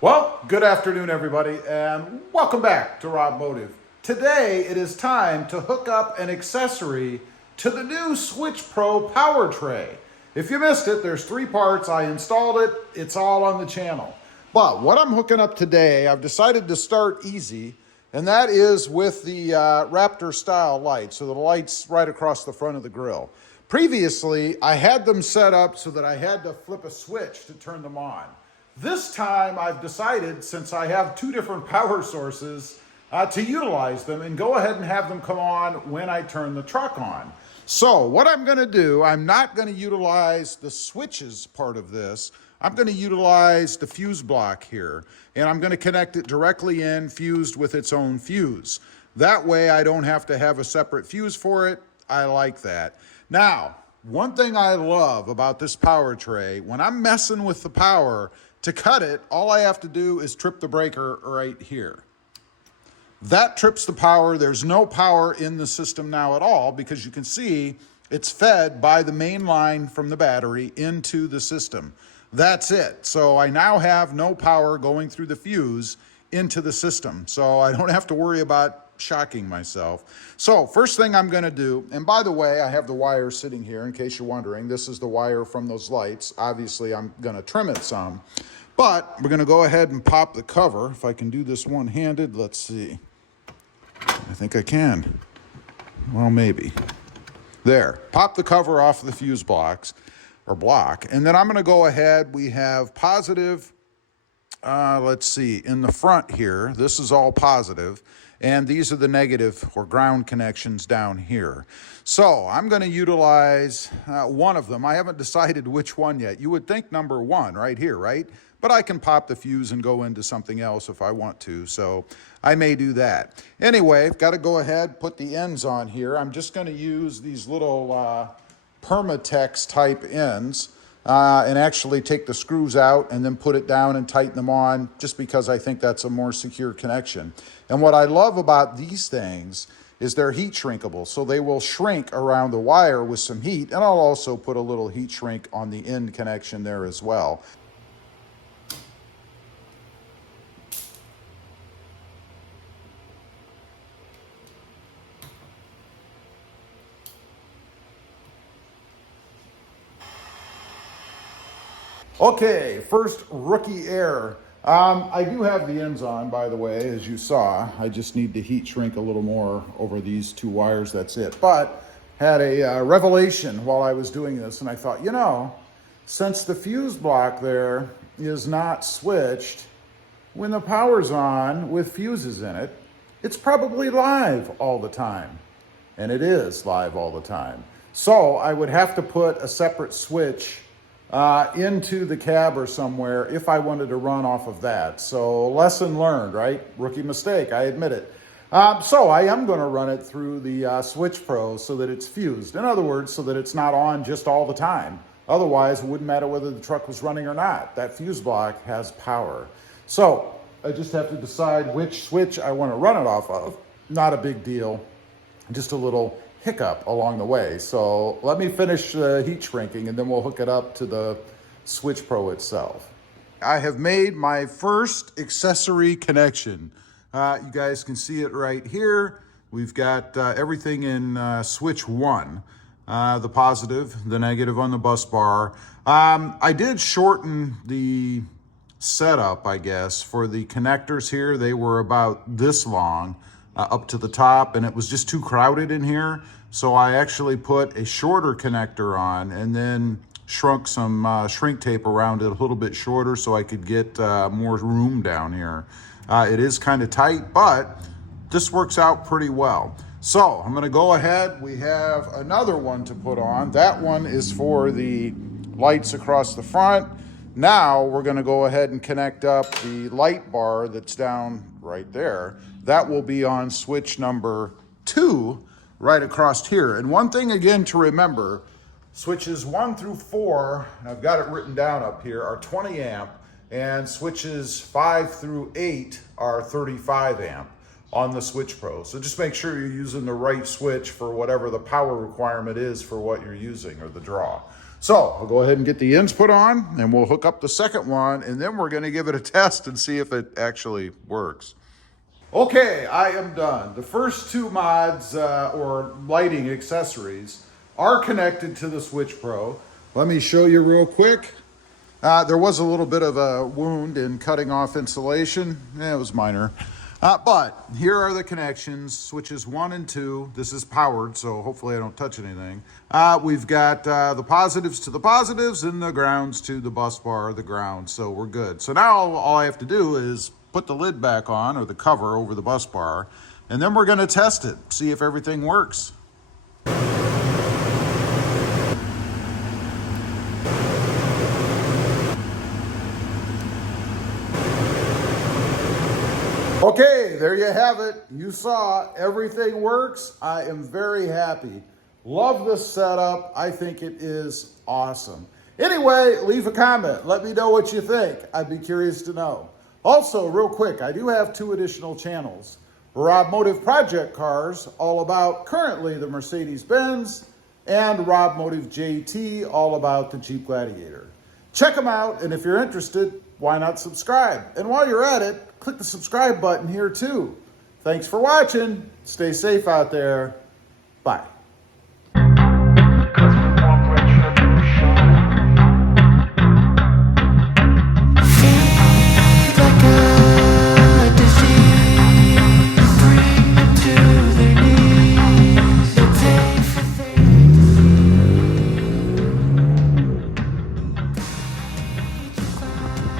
Well, good afternoon everybody, and welcome back to RobMotive. Today it is time to hook up an accessory to the new Switch Pro power tray. If you missed it, there's 3 parts. I installed it. It's all on the channel. But what I'm hooking up today, I've decided to start easy, and that is with the Raptor style lights, so the lights right across the front of the grill. Previously, I had them set up so that I had to flip a switch to turn them on. This time I've decided, since I have 2 different power sources, to utilize them and go ahead and have them come on when I turn the truck on. So what I'm going to do, I'm not going to utilize the switches part of this. I'm going to utilize the fuse block here, and I'm going to connect it directly in, fused with its own fuse. That way I don't have to have a separate fuse for it. I like that. Now, one thing I love about this power tray, when I'm messing with the power, to cut it, all I have to do is trip the breaker right here. That trips the power. There's no power in the system now at all, because you can see it's fed by the main line from the battery into the system. That's it. So I now have no power going through the fuse into the system. So I don't have to worry about shocking myself. So first thing I'm going to do, and by the way, I have the wire sitting here in case you're wondering. This is the wire from those lights. Obviously I'm going to trim it some, but we're going to go ahead and pop the cover. If I can do this one-handed, let's see. I think I can. Well, maybe. There. Pop the cover off the fuse box or block, and then I'm going to go ahead. We have positive, let's see, in the front here. This is all positive. And these are the negative or ground connections down here. So I'm going to utilize one of them. I haven't decided which one yet. You would think number 1 right here, right? But I can pop the fuse and go into something else if I want to. So I may do that. Anyway, I've got to go ahead, put the ends on here. I'm just going to use these little Permatex type ends. And actually take the screws out and then put it down and tighten them on, just because I think that's a more secure connection. And what I love about these things is they're heat shrinkable, so they will shrink around the wire with some heat, and I'll also put a little heat shrink on the end connection there as well. Okay, first rookie error. I do have the ends on, by the way, as you saw. I just need to heat shrink a little more over these 2 wires, that's it. But had a revelation while I was doing this, and I thought, you know, since the fuse block there is not switched, when the power's on with fuses in it, it's probably live all the time. And it is live all the time. So I would have to put a separate switch into the cab or somewhere if I wanted to run off of that. So lesson learned, right? Rookie mistake, I admit it. So I am going to run it through the Switch Pro so that it's fused. In other words, so that it's not on just all the time. Otherwise, it wouldn't matter whether the truck was running or not. That fuse block has power. So I just have to decide which switch I want to run it off of. Not a big deal, just a little hiccup along the way. So let me finish heat shrinking and then we'll hook it up to the Switch Pro itself. I have made my first accessory connection. You guys can see it right here. We've got everything in switch 1. The positive, the negative on the bus bar. I did shorten the setup, I guess, for the connectors here. They were about this long. Up to the top, and it was just too crowded in here. So I actually put a shorter connector on and then shrunk some shrink tape around it a little bit shorter so I could get more room down here. It is kind of tight, but this works out pretty well. So I'm going to go ahead. We have another one to put on. That one is for the lights across the front. Now we're going to go ahead and connect up the light bar that's down right there. That will be on switch number 2 right across here. And one thing again to remember, switches 1 through 4, I've got it written down up here, are 20 amp, and switches 5 through 8 are 35 amp. on the Switch Pro. So just make sure you're using the right switch for whatever the power requirement is for what you're using or the draw. So I'll go ahead and get the ends put on and we'll hook up the second one and then we're going to give it a test and see if it actually works. Okay, I am done. The first two mods or lighting accessories are connected to the Switch Pro. Let me show you real quick. There was a little bit of a wound in cutting off insulation. It was minor. But here are the connections, switches 1 and 2. This is powered, so hopefully I don't touch anything. We've got the positives to the positives and the grounds to the bus bar, the ground, so we're good. So now all I have to do is put the lid back on, or the cover over the bus bar, and then we're gonna test it, see if everything works. Okay, there you have it. You saw everything works. I am very happy. Love this setup. I think it is awesome. Anyway, leave a comment. Let me know what you think. I'd be curious to know. Also, real quick, I do have 2 additional channels. RobMotive Project Cars, all about currently the Mercedes-Benz, and RobMotive JT, all about the Jeep Gladiator. Check them out, and if you're interested, why not subscribe? And while you're at it, click the subscribe button here too. Thanks for watching. Stay safe out there. Bye.